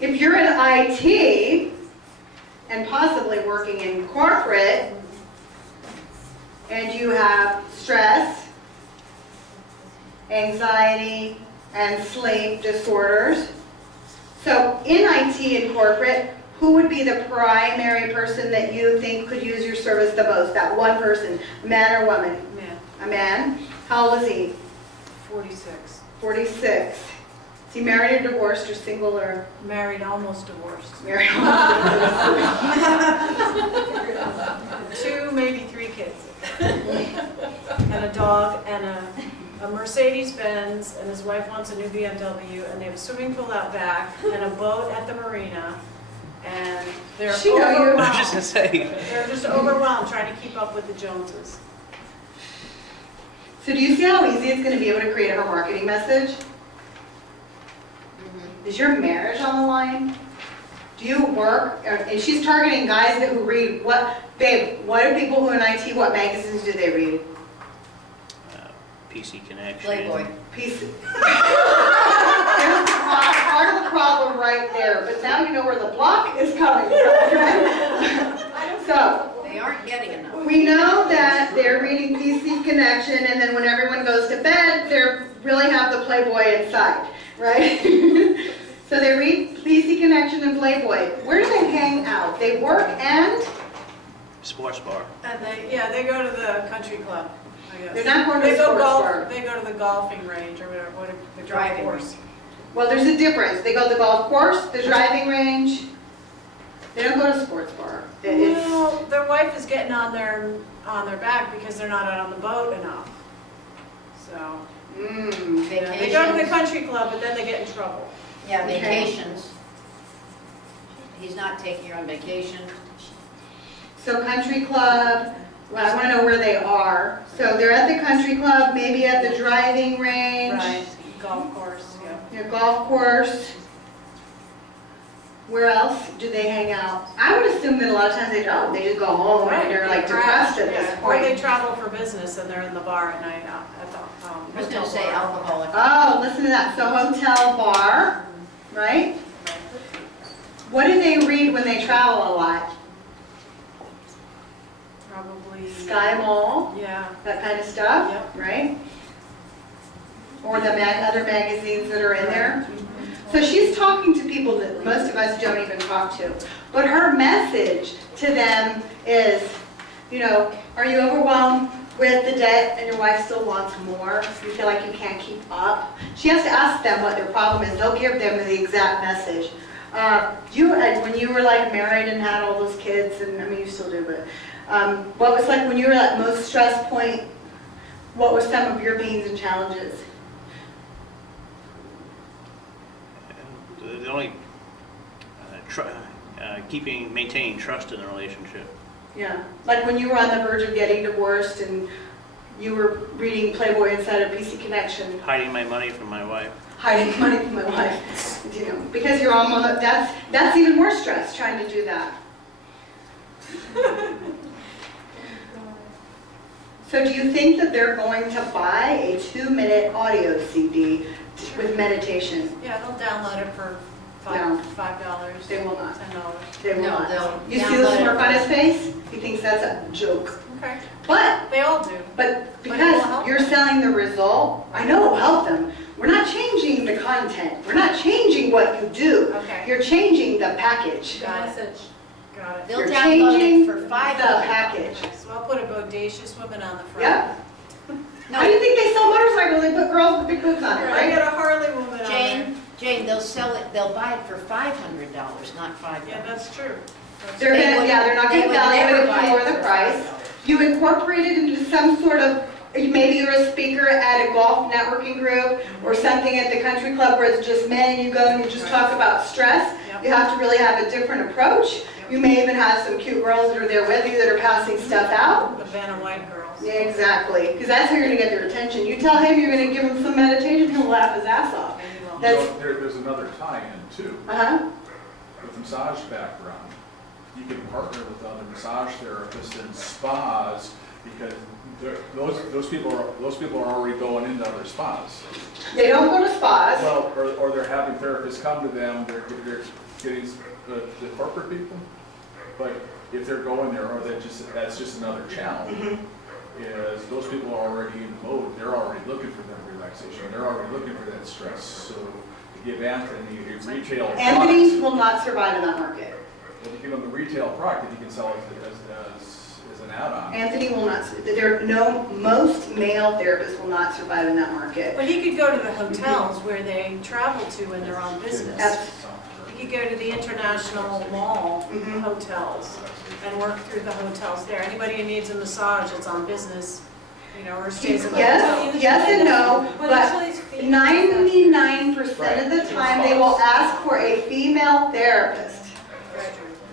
if you're in IT and possibly working in corporate and you have stress, anxiety, and sleep disorders, so in IT and corporate, who would be the primary person that you think could use your service the most? That one person, man or woman? Man. A man. How old is he? 46. 46. Is he married or divorced or single or? Married, almost divorced. Married. 2, maybe 3 kids. And a dog and a Mercedes-Benz, and his wife wants a new BMW, and they have a swimming pool out back and a boat at the marina. And they're overwhelmed. I was just gonna say. They're just overwhelmed trying to keep up with the Joneses. So do you see how easy it's going to be able to create her marketing message? Is your marriage on the line? Do you work, and she's targeting guys who read, babe, what do people who in IT, what magazines do they read? PC Connection. Playboy. PC. There's part of the problem right there, but now you know where the block is coming from. So, They aren't getting enough. we know that they're reading PC Connection, and then when everyone goes to bed, they really have the Playboy inside, right? So they read PC Connection and Playboy. Where do they hang out? They work and? Sports bar. And they go to the country club, I guess. They're not going to They the go sports golf. bar. They go to the golfing range or whatever, the Driving course. Well, there's a difference. They go to the golf course, the driving range. They don't go to the sports bar. Well, their wife is getting on their back because they're not out on the boat enough. So Vacations. they go to the country club, but then they get in trouble. Yeah, Okay. vacations. He's not taking her on vacation. So country club, well, I want to know where they are. So they're at the country club, maybe at the driving range. Right. Golf course, yeah. Your golf course. Where else do they hang out? I would assume that a lot of times they don't. They just go home and they're like depressed at this Or they point. travel for business and they're in the bar at night at the I was going hotel to say bar. alcoholic. Oh, listen to that. So hotel, bar, right? What do they read when they travel a lot? Probably. Sky Mall, Yeah. that kind of stuff, Yep. right? Or the other magazines that are in there. So she's talking to people that most of us don't even talk to. But her message to them is, are you overwhelmed with the debt and your wife still wants more? You feel like you can't keep up? She has to ask them what their problem is. They'll give them the exact message. When you were like married and had all those kids, and I mean you still do, but what was like when you were at most stress point, what were some of your pains and challenges? The only maintaining trust in the relationship. Yeah, like when you were on the verge of getting divorced and you were reading Playboy inside of PC Connection, Hiding my money from my wife. hiding money from my wife, because you're almost, that's even more stress trying to do that. So do you think that they're going to buy a 2-minute audio CD with meditation? Yeah, they'll download it for No. $5. They will not. $10. They will No, not. they'll You see the download it smirk on for- his face? He thinks that's a joke. Okay. But They all do. But it will because help you're them. selling the result, I know it will help them. We're not changing the content. We're not changing what you do. Okay. You're changing the package. Got it. Got it. They'll You're download changing it for the $5. package. Okay, so I'll put a bodacious woman on the front. Yeah. No, How do you think they sell motorcycles? They put girls with big boobs on it, I right? got a Harley woman on there. Jane, they'll buy it for $500, not $5. Yeah, that's true. That's They're They gonna, would- yeah, they're not they gonna would value never it buy for it the for price. $5. You incorporate it into some sort of, maybe you're a speaker at a golf networking group or something at the country club where it's just men and you go and you just talk about stress. Yep. You have to really have a different approach. You may even have some cute girls that are there with you that are passing stuff out. The Vanna White girls. Yeah, exactly, because that's how you're gonna get their attention. You tell him you're gonna give him some meditation, he'll laugh his ass off. Maybe we'll- That's- There's another tie-in too, Uh-huh, with massage background. You can partner with other massage therapists and spas because Those people are already going into other spas. They don't go to spas. Well, or they're having therapists come to them, they're getting the corporate people. But if they're going there, or that's just another channel, is those people are already in the mode, they're already looking for that relaxation, they're already looking for that stress. So to give Anthony a retail product. Anthony's will not survive in that market. Well, to give him a retail product, if you can sell it as an add-on. Anthony will not, most male therapists will not survive in that market. But he could go to the hotels where they travel to when they're on business. That's- He could go to the international mall Mhm. hotels and work through the hotels there. Anybody who needs a massage that's on business, or stays in the hotel. Yes and no, but 99% of the time, they will ask for a female therapist.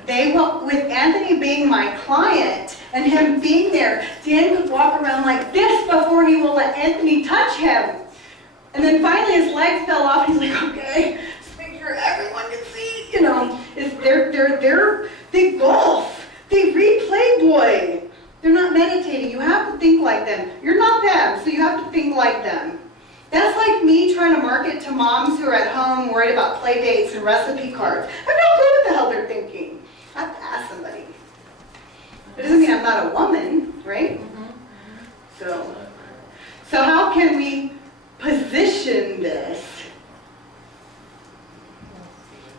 They will, with Anthony being my client and him being there, Dan could walk around like this before he will let Anthony touch him. And then finally his legs fell off, he's like, okay, just make sure everyone can see, they golf, they read Playboy. They're not meditating, you have to think like them. You're not them, so you have to think like them. That's like me trying to market to moms who are at home worried about play dates and recipe cards. I have no clue what the hell they're thinking. I have to ask somebody. It doesn't mean I'm not a woman, right? So how can we position this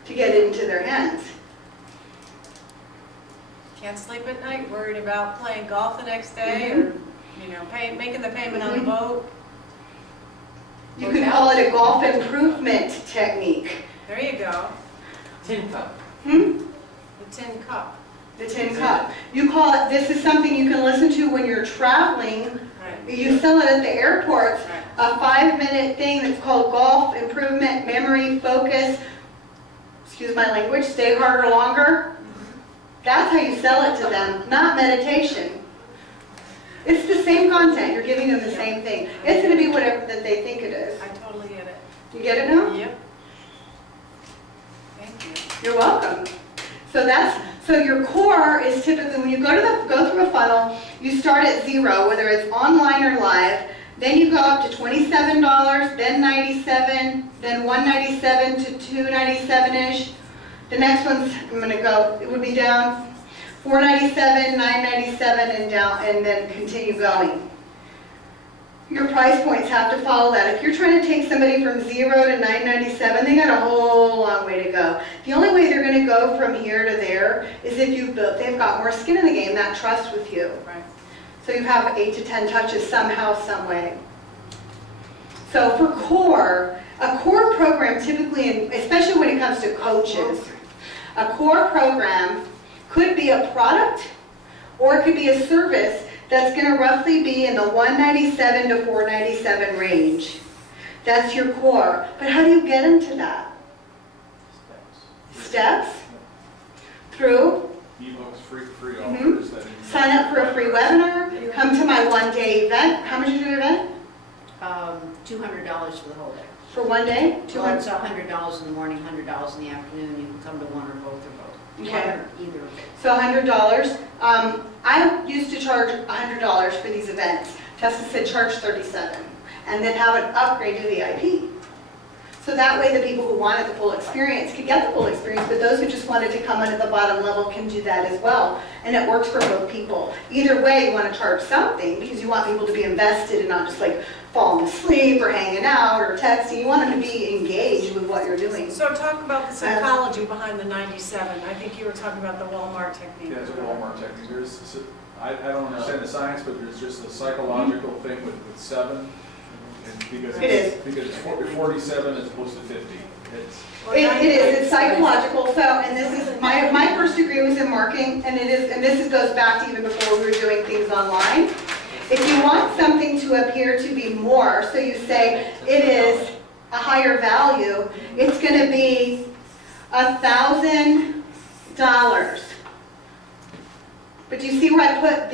to get into their hands? Can't sleep at night, worried about playing golf the next day, or, making the payment on the boat. You could call it a golf improvement technique. There you go. Tin cup. The tin cup. The tin cup. You call it, this is something you can listen to when you're traveling. Right. You sell it at the airports, Right. a 5-minute thing that's called golf improvement, memory, focus, excuse my language, stay harder, longer. That's how you sell it to them, not meditation. It's the same content, you're giving them the same thing. It's going to be whatever that they think it is. I totally get it. You get it now? Yep. Thank you. You're welcome. So your core is typically, when you go through a funnel, you start at 0, whether it's online or live, then you go up to $27, then $97, then $197 to $297-ish. The next one's, it would be down $497, $997, and down, and then continue going. Your price points have to follow that. If you're trying to take somebody from 0 to $997, they got a whole long way to go. The only way they're going to go from here to there is if they've got more skin in the game, that trust with you. Right. So you have 8 to 10 touches somehow, some way. So for core, a core program typically, especially when it comes to coaches, a core program could be a product or it could be a service that's going to roughly be in the $197 to $497 range. That's your core. But how do you get into that? Steps? Through? Ebooks, free Mhm. offers. that- Sign up for a free webinar, come to my one-day event. How much is your event? $200 for the whole day. For one day? Well, it's $100 in the morning, $100 in the afternoon. You can come to one or both or both. Okay. One or either of them. So $100. I used to charge $100 for these events. Tessa said charge $37, and then have an upgrade to VIP. So that way the people who wanted the full experience could get the full experience, but those who just wanted to come in at the bottom level can do that as well. And it works for both people. Either way, you want to charge something because you want people to be invested and not just like falling asleep or hanging out or texting. You want them to be engaged with what you're doing. So talk about the psychology behind the 97. I think you were talking about the Walmart technique. Yeah, it's a Walmart technique. I don't understand the science, but there's just a psychological thing with 7. And because It is. Because it's 47 as opposed to 50. It is, it's psychological, so, and this is, my first degree was in marketing, and this goes back to even before we were doing things online. If you want something to appear to be more, so you say it is a higher value, it's gonna be $1,000. But do you see where I put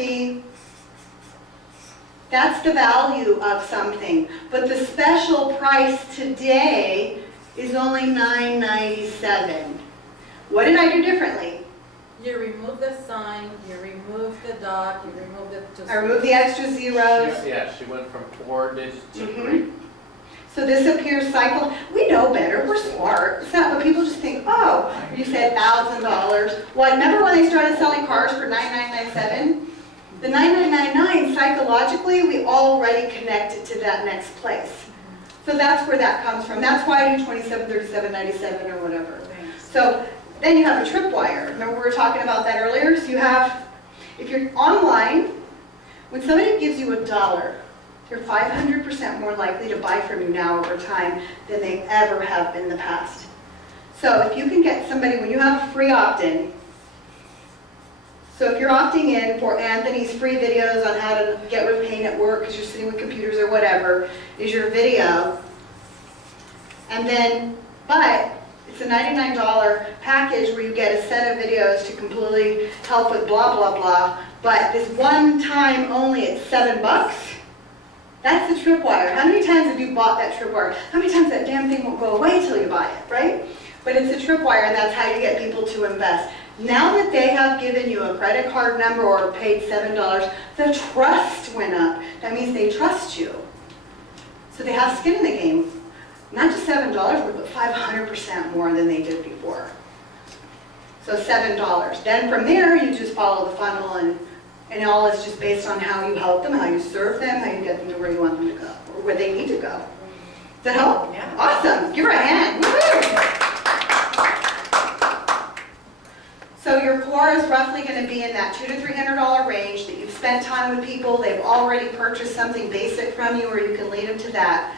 that's the value of something. But the special price today is only $997. What did I do differently? You remove the sign, you remove the dot, you remove the. just- I removed the extra zeros. Yeah, she went from 4 digits to Mhm. 3. So this appears cycle, we know better, we're smart. It's not, but people just think, oh, you said $1,000. Well, remember when they started selling cars for $9,997? The 9999, psychologically, we already connected to that next place. So that's where that comes from. That's why I do 27, 37, 97 or whatever. So then you have a tripwire. Remember we were talking about that earlier? So you have, if you're online, when somebody gives you $1, they're 500% more likely to buy from you now over time than they ever have been in the past. So if you can get somebody, when you have free opt-in, so if you're opting in for Anthony's free videos on how to get rid of pain at work because you're sitting with computers or whatever, is your video. And then, but it's a $99 package where you get a set of videos to completely help with blah, blah, blah. But this one time only at $7, that's the tripwire. How many times have you bought that tripwire? How many times that damn thing won't go away till you buy it, right? But it's a tripwire, and that's how you get people to invest. Now that they have given you a credit card number or paid $7, the trust went up. That means they trust you. So they have skin in the game. Not just $7, but 500% more than they did before. So $7. Then from there, you just follow the funnel, and all is just based on how you help them, how you serve them, how you get them to where you want them to go, or where they need to go. Does that help? Yeah. Awesome. Give her a hand. Woo-hoo! So your core is roughly going to be in that $200 to $300 range that you've spent time with people, they've already purchased something basic from you, or you can lead them to that.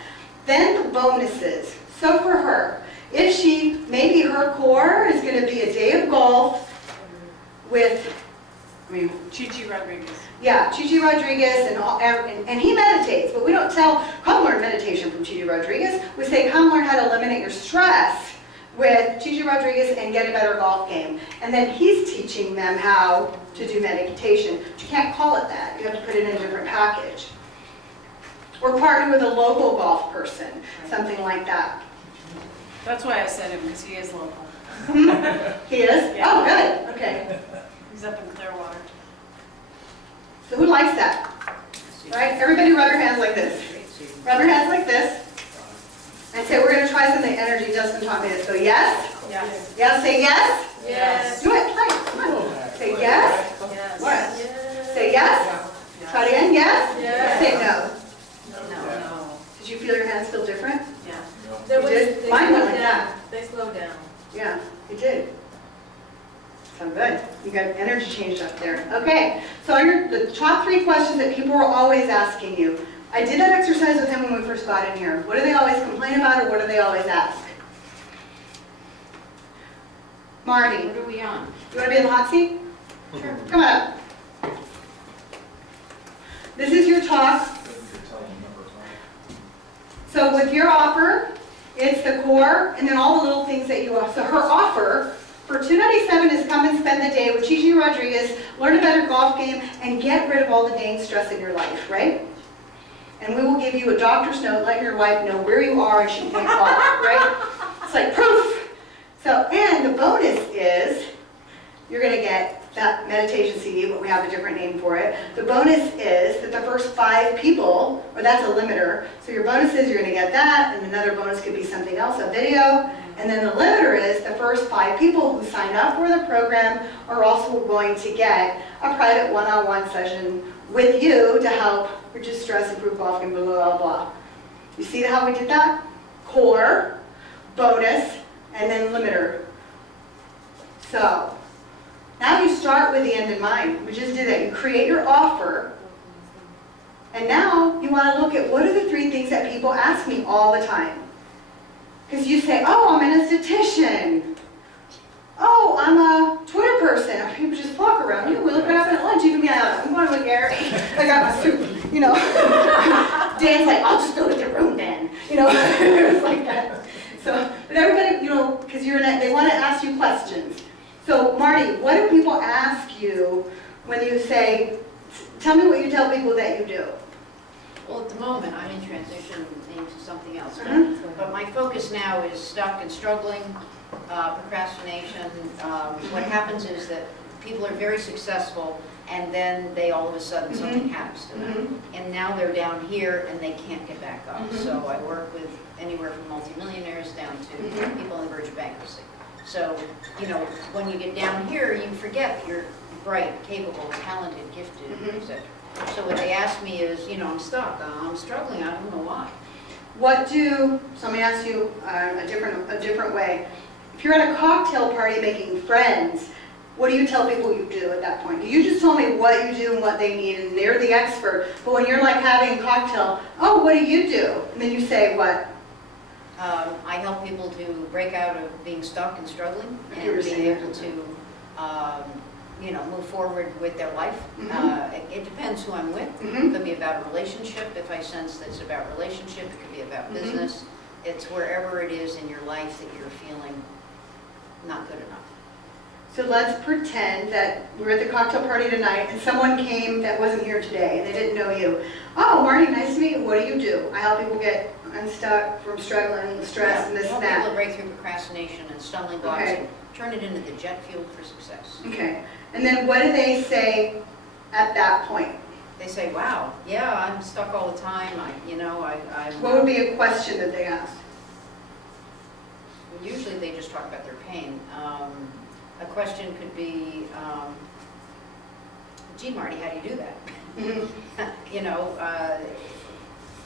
Then the bonuses. So for her, if she, maybe her core is going to be a day of golf with, Chichi Rodriguez. yeah, Chichi Rodriguez, and he meditates, but we don't come learn meditation from Chichi Rodriguez. We say, come learn how to eliminate your stress with Chichi Rodriguez and get a better golf game. And then he's teaching them how to do meditation. But you can't call it that. You have to put it in a different package. Or partner with a local golf person, something like that. That's why I said him, because he is local. He is? Yeah. Oh, good, okay. He's up in Clearwater. So who likes that? Right? Everybody rub your hands like this. Rub your hands like this. And say, we're going to try something energy. Justin taught me this. So yes? Yes. Yes, say yes. Yes. Do it, try it, come on. Say yes. Yes. What? Say yes. Try it again, yes. Yes. Say no. No. Did you feel your hands feel different? Yeah. They You did? they Mine went slow like down. that. They slow down. Yeah, it did. So good. You got energy changed up there. Okay, so the top 3 questions that people are always asking you. I did that exercise with him when we first got in here. What do they always complain about, or what do they always ask? Marty, What are we on? you want to be in the hot seat? Sure. Come on up. This is your talk. So with your offer, it's the core, and then all the little things that you offer. So her offer for $297 is come and spend the day with Chichi Rodriguez, learn a better golf game, and get rid of all the dang stress in your life, right? And we will give you a doctor's note, letting your wife know where you are and she can't call, right? It's like proof. So, and the bonus is, you're going to get that meditation CD, but we have a different name for it. The bonus is that the first 5 people, or that's a limiter, so your bonus is you're going to get that, and another bonus could be something else, a video, and then the limiter is the first 5 people who sign up for the program are also going to get a private one-on-one session with you to help reduce stress, improve golf, and blah, blah, blah. You see how we did that? Core, bonus, and then limiter. So, now you start with the end in mind. We just did that. You create your offer, and now you want to look at what are the 3 things that people ask me all the time. Because you say, oh, I'm an esthetician. Oh, I'm a Twitter person. People just flock around you. We look what happened at lunch. Even me, I'm going with Gary. I got my soup, you know. Dan's like, I'll just go to the room then. You know, it was like that. So, but everybody, you know, because they want to ask you questions. So, Marty, what do people ask you when you say, tell me what you tell people that you do? Well, at the moment, I'm in transition into something else. Mhm. But my focus now is stuck and struggling, procrastination. What happens is that people are very successful, and then they, all of a sudden, something happens to them. And now they're down here and they can't get back up. So I work with anywhere from multimillionaires down to people on the verge of bankruptcy. So, you know, when you get down here, you forget that you're bright, capable, talented, gifted, etc. So what they ask me is, you know, I'm stuck, I'm struggling, I don't know why. So let me ask you a different way. If you're at a cocktail party making friends, what do you tell people you do at that point? Do you just tell me what you do and what they need and they're the expert? But when you're like having a cocktail, oh, what do you do? And then you say what? I help people to break out of being stuck and struggling Like you were and being saying. able to, you know, move forward with their life. It depends who I'm with. It could be about a relationship. If I sense that it's about relationship, it could be about business. It's wherever it is in your life that you're feeling not good enough. So let's pretend that we're at the cocktail party tonight and someone came that wasn't here today and they didn't know you. Oh, Marty, nice to meet you. What do you do? I help people get unstuck from struggling, stress, and this help and people that. to break through procrastination and stumbling blocks Okay. and turn it into the jet fuel for success. Okay. And then what do they say at that point? They say, wow, yeah, I'm stuck all the time. What would be a question that they ask? Usually they just talk about their pain. A question could be, gee, Marty, how do you do that? You know,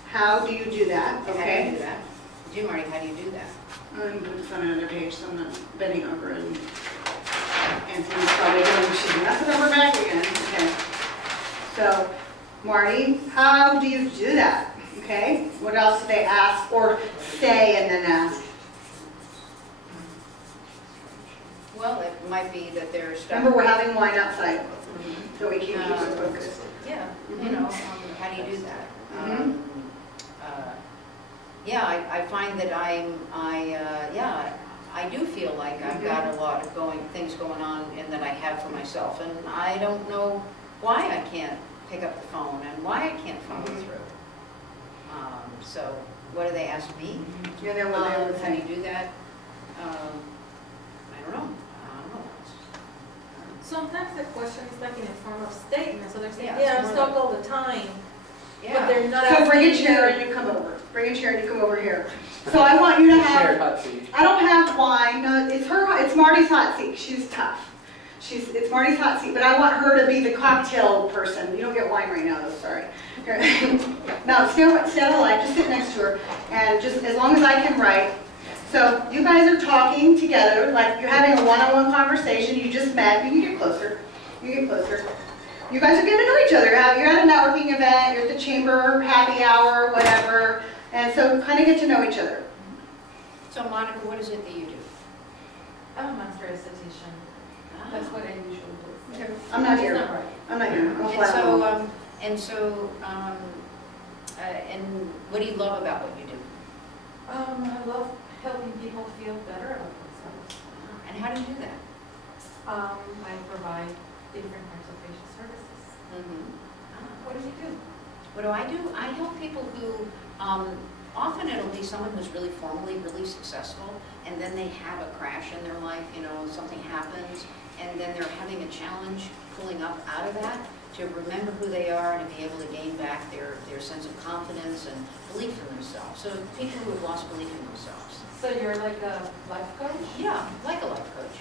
How do you do that? how do you Okay. do that? Gee, Marty, how do you do that? I'm going to put this on another page so I'm not bending over and Anthony's probably going, she's messing up her back again. Okay. So, Marty, how do you do that? Okay. What else do they ask or say and then ask? Well, it might be that they're stuck. Remember, we're having wine outside, so we can't keep it focused. Yeah, you know, how do you do that? Mhm. Yeah, I find that I do feel like I've got a lot of things going on and that I have for myself, and I don't know why I can't pick up the phone and why I can't follow through. So what do they ask me? And then what they would How do say. you do that? I don't know. Sometimes the question is like in a form of statement, so they're saying, Yeah, yeah, I'm it's stuck more all the time, but Yeah. they're not So bring a asking chair you- and you come over. Bring a chair and you come over here. So I want you to Shared have, hot seat. I don't have wine, no, it's Marty's hot seat. She's tough. It's Marty's hot seat, but I want her to be the cocktail person. You don't get wine right now though, sorry. Here. No, stand on the line, just sit next to her, and just as long as I can write. So you guys are talking together, like you're having a one-on-one conversation, you just met, you can get closer, you get closer. You guys are getting to know each other. You're at a networking event, you're at the chamber, happy hour, whatever, and so kind of get to know each other. So Monica, what is it that you do? I'm a master esthetician. That's what I usually do. I'm not here. It's not right. I'm not here. I'm a And flat so, mom. and what do you love about what you do? I love helping people feel better about themselves. And how do you do that? I provide different types of facial services. What do you do? What do? I help people who, often it'll be someone who's really formally really successful, and then they have a crash in their life, you know, something happens, and then they're having a challenge pulling up out of that to remember who they are and to be able to gain back their sense of confidence and belief in themselves. So people who have lost belief in themselves. So you're like a life coach? Yeah, like a life coach.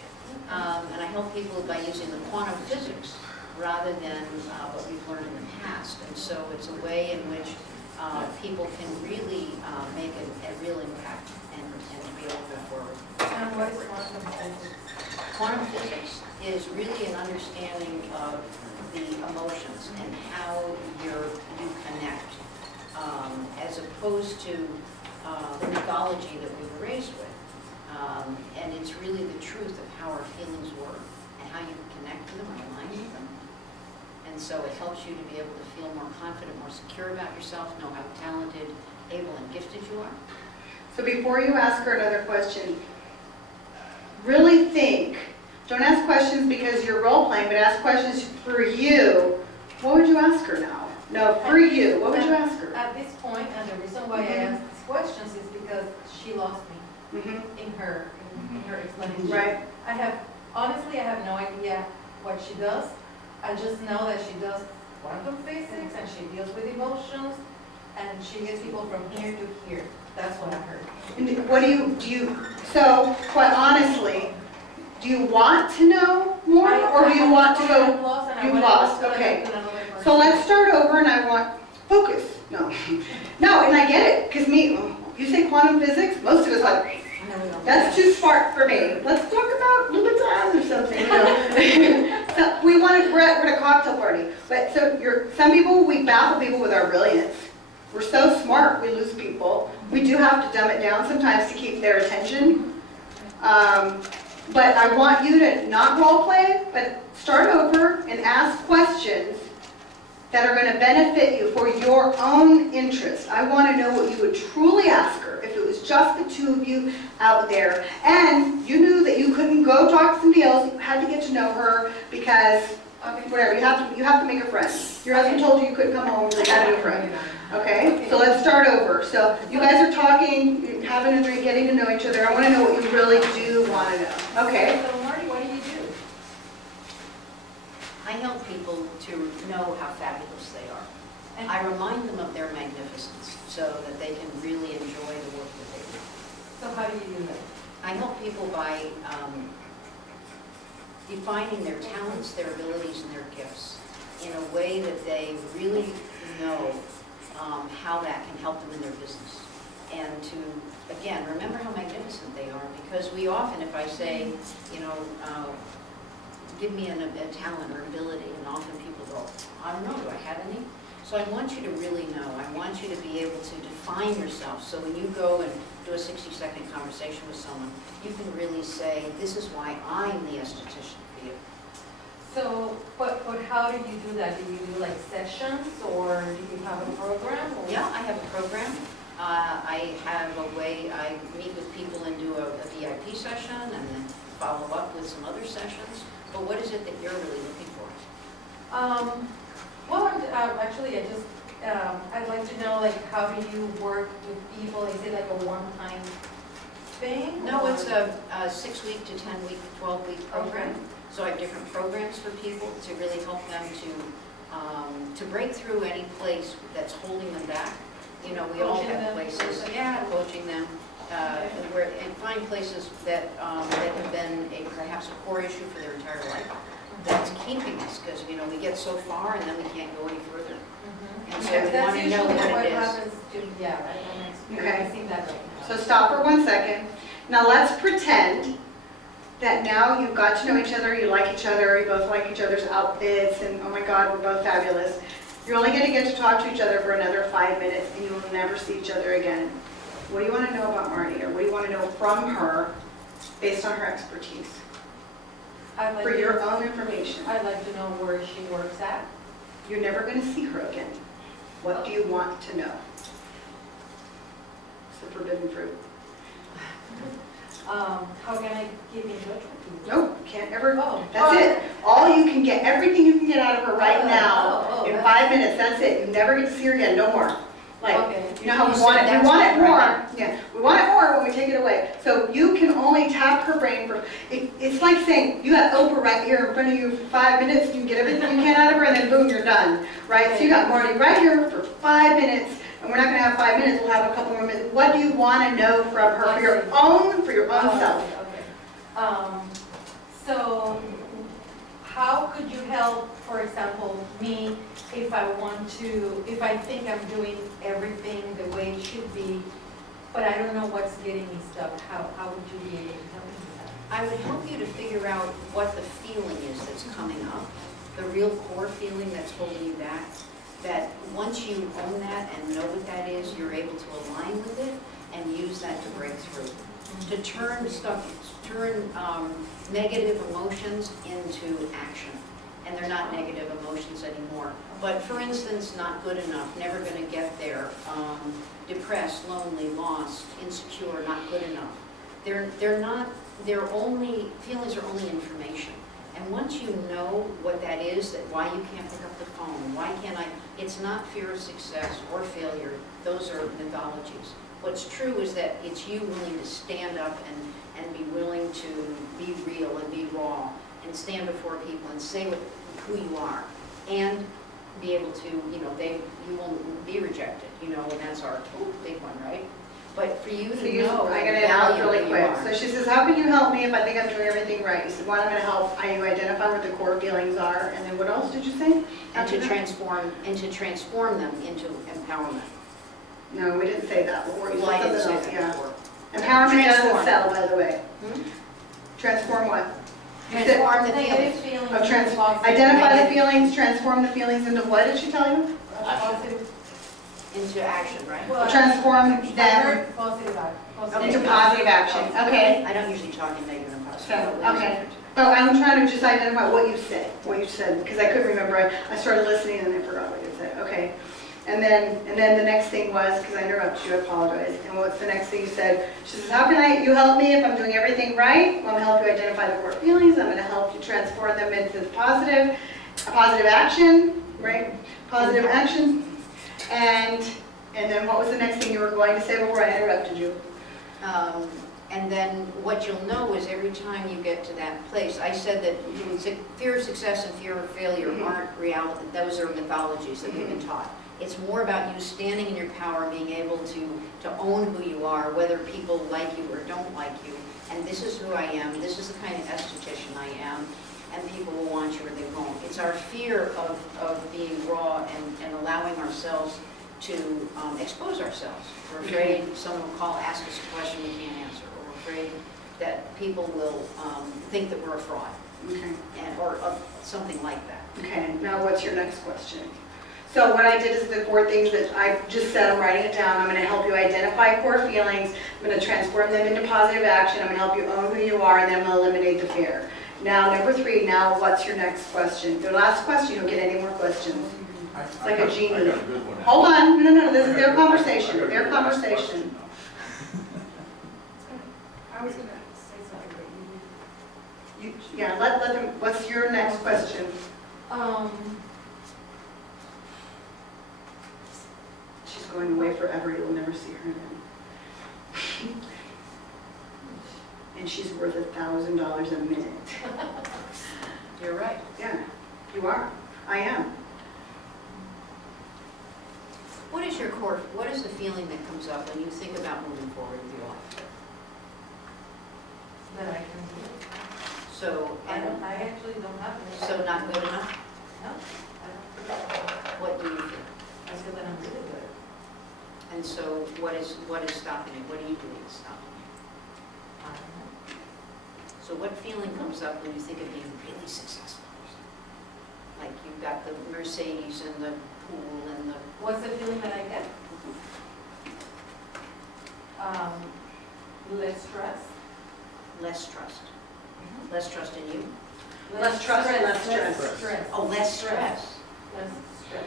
And I help people by using the quantum physics rather than what we've learned in the past. And so it's a way in which people can really make a real impact and to be able to go forward. And what is quantum physics? Quantum physics is really an understanding of the emotions and how you connect, as opposed to the mythology that we were raised with. And it's really the truth of how our feelings work and how you connect to them or align with them. And so it helps you to be able to feel more confident, more secure about yourself, know how talented, able, and gifted you are. So before you ask her another question, really think. Don't ask questions because you're role-playing, but ask questions for you. What would you ask her now? No, for you. What would you ask her? At this point, and the reason why I ask these questions is because she lost me Mhm. in her explanation. Right. Honestly, I have no idea what she does. I just know that she does quantum physics and she deals with emotions and she gets people from here to here. That's what I heard. And what so quite honestly, do you want to know more or do you want to go? You lost, okay. So let's start over and I want focus. No, no, and I get it, because you say quantum physics, most of us like, that's too smart for me. Let's talk about Louboutin or something, you know. So we're at a cocktail party. But so some people, we baffle people with our brilliance. We're so smart, we lose people. We do have to dumb it down sometimes to keep their attention. But I want you to not role play, but start over and ask questions that are going to benefit you for your own interest. I want to know what you would truly ask her if it was just the two of you out there. And you knew that you couldn't go talk to somebody else, you had to get to know her because whatever, you have to make a friend. Your husband told you you couldn't come home, you had to be a friend. Okay, so let's start over. So you guys are talking, having a drink, getting to know each other. I want to know what you really do want to know. Okay. So Marty, what do you do? I help people to know how fabulous they are. And I remind them of their magnificence so that they can really enjoy the work that they do. So how do you do that? I help people by defining their talents, their abilities, and their gifts in a way that they really know how that can help them in their business. And to, again, remember how magnificent they are, because we often, if I say, you know, give me a talent or ability, and often people go, I don't know, do I have any? So I want you to really know. I want you to be able to define yourself. So when you go and do a 60-second conversation with someone, you can really say, this is why I'm the esthetician for you. So, but how do you do that? Do you do like sessions or do you have a program? Or? Yeah, I have a program. I have a way, I meet with people and do a VIP session and then follow up with some other sessions. But what is it that you're really looking for? Well, actually, I'd like to know, like, how do you work with people? Is it like a one-time thing? No, or? it's a 6-week to 10-week, 12-week program. Okay. So I have different programs for people to really help them to break through any place that's holding them back. You know, we all Coaching have them, places, okay. yeah, coaching them, and find places that have been perhaps a core issue for their entire life. That's keeping us, because, you know, we get so far and then we can't go any further. Mhm. And so we want to know what it is. Happens to, yeah, right, Okay. I see that right now. So stop for 1 second. Now let's pretend that now you've got to know each other, you like each other, you both like each other's outfits, and oh my God, we're both fabulous. You're only going to get to talk to each other for another 5 minutes, and you will never see each other again. What do you want to know about Marty, or what do you want to know from her based on her expertise? I'd like For to- your own information. I'd like to know where she works at. You're never going to see her again. What do you want to know? It's the forbidden fruit. How can I keep in touch with you? Nope, can't ever. Oh. That's it. All you can get, everything you can get out of her right now Oh, in that's- 5 minutes. That's it. You never get to see her again. No more. Like, Okay. you know how You we said want it. We that's want it right. more. Yeah, we want it more when we take it away. So you can only tap her brain for. It's like saying you have Oprah right here in front of you for 5 minutes. You can get everything you can out of her, and then boom, you're done. Right? So you got Marty right here for 5 minutes. And we're not going to have 5 minutes. We'll have a couple more minutes. What do you want to know from her for your own self? Okay. So how could you help, for example, me if I think I'm doing everything the way it should be, but I don't know what's getting me stuck? How would you be able to help me with that? I would help you to figure out what the feeling is that's coming up, the real core feeling that's holding you back, that once you own that and know what that is, you're able to align with it and use that to break through. To turn negative emotions into action. And they're not negative emotions anymore. But for instance, not good enough, never going to get there, depressed, lonely, lost, insecure, not good enough. Feelings are only information. And once you know what that is, that why you can't pick up the phone, why can't I, it's not fear of success or failure. Those are mythologies. What's true is that it's you willing to stand up and be willing to be real and be raw. And and stand before people and say who you are, and be able to, you won't be rejected, and that's our big one, right? But for you So to you, know I and gotta interrupt value really who you quick. are. So she says, how can you help me if I think I'm doing everything right? You said, one, I'm gonna help you identify what the core feelings are, and then what else did you say? And to transform them into empowerment. No, we didn't say that before. You Well, I said didn't something say else, that yeah. before. Empowerment doesn't Transform. sell, by the way. Hmm? Transform what? Transform the Negative feelings. feelings. Of into positive. identify the feelings, transform the feelings into what did she tell you? Positive. Into action, right? Well, Transform I them heard positive action. into positive action. Okay. I don't usually talk in negative and positive. So, but okay. But I'm trying to just identify what you said, because I couldn't remember. I started listening and I forgot what you said. Okay. And then the next thing was, because I interrupted you, I apologize. And what's the next thing you said? She says, how can you help me if I'm doing everything right? Well, I'm going to help you identify the core feelings. I'm going to help you transform them into a positive action, right? Positive action. And then what was the next thing you were going to say before I interrupted you? And then what you'll know is every time you get to that place, I said that fear of success and fear of failure aren't reality. Those are mythologies that we've been taught. It's more about you standing in your power, being able to own who you are, whether people like you or don't like you. And this is who I am. This is the kind of esthetician I am. And people will want you or they won't. It's our fear of being raw and allowing ourselves to expose ourselves. We're afraid someone will ask us a question we can't answer. Or we're afraid that people will think that we're a fraud. Okay. Or something like that. Okay, now what's your next question? So what I did is the 4 things that I just said, I'm writing it down. I'm going to help you identify core feelings. I'm going to transform them into positive action. I'm going to help you own who you are, and then I'm going to eliminate the fear. Now, number 3, now what's your next question? The last question, you don't get any more questions. It's like a genie. I got a good one. Hold on, no, this is their I conversation, got a their good last conversation. question. I was gonna say something, but you. Yeah, let them, what's your next question? She's going away forever, you'll never see her again. And she's worth $1,000 a minute. You're right. Yeah, you are. I am. What is the feeling that comes up when you think about moving forward with your life? That I can do it. So, I actually don't have it. so not good enough? No, I don't. What do you feel? I feel that I'm really good. And so what is stopping you? What are you doing to stop you? I don't know. So what feeling comes up when you think of being really successful? Like you've got the Mercedes and the pool and the... What's the feeling that I get? Less stress. Less trust. Less trust in you? Less trust and less stress. Less stress. Oh, less stress. Less stress.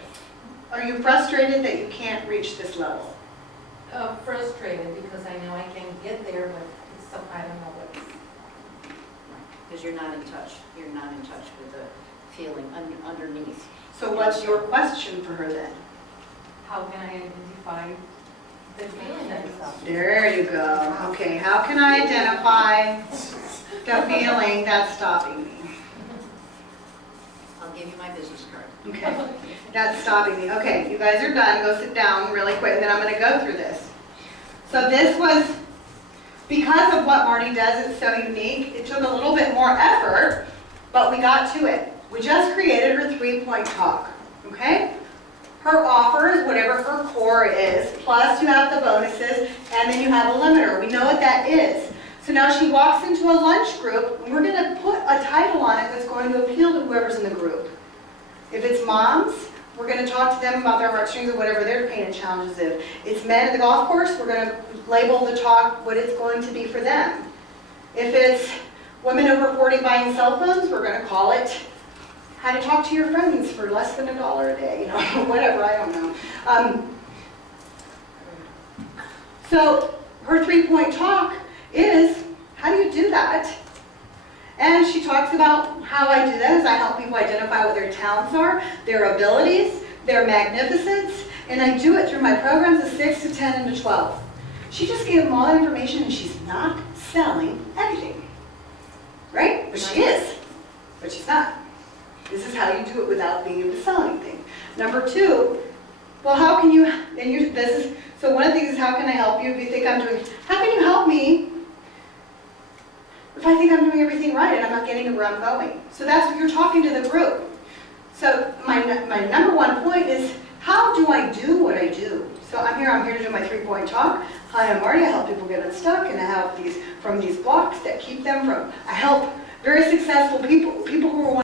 Are you frustrated that you can't reach this level? Frustrated because I know I can get there, but it's some, I don't know what's. Because you're not in touch. You're not in touch with the feeling underneath. So what's your question for her then? How can I identify the feeling that is up? There you go. Okay, how can I identify the feeling that's stopping me? I'll give you my business card. Okay, that's stopping me. Okay, you guys are done. Go sit down really quick, and then I'm going to go through this. So this was, because of what Marty does, it's so unique. It took a little bit more effort, but we got to it. We just created her 3-point talk, okay? Her offer is whatever her core is, plus you have the bonuses, and then you have a limiter. We know what that is. So now she walks into a lunch group, and we're going to put a title on it that's going to appeal to whoever's in the group. If it's moms, we're going to talk to them about their heartstrings or whatever their pain and challenges is. It's men at the golf course, we're going to label the talk what it's going to be for them. If it's women over 40 buying cell phones, we're going to call it how to talk to your friends for less than $1 a day, you know, whatever, I don't know. So her 3-point talk is, how do you do that? And she talks about how I do that is I help people identify what their talents are, their abilities, their magnificence, and I do it through my programs of 6 to 10 and to 12. She just gave them all that information and she's not selling anything. Right? But she is. but she's not. This is how you do it without being able to sell anything. Number two, well, how can you, so one of the things is how can I help you if you think I'm doing, how can you help me if I think I'm doing everything right and I'm not getting to where I'm going? So that's what you're talking to the group. So my number one point is, how do I do what I do? So I'm here to do my 3-point talk. Hi, I'm Marty, I help people get unstuck, and I help from these blocks that keep them from, I help very successful people who are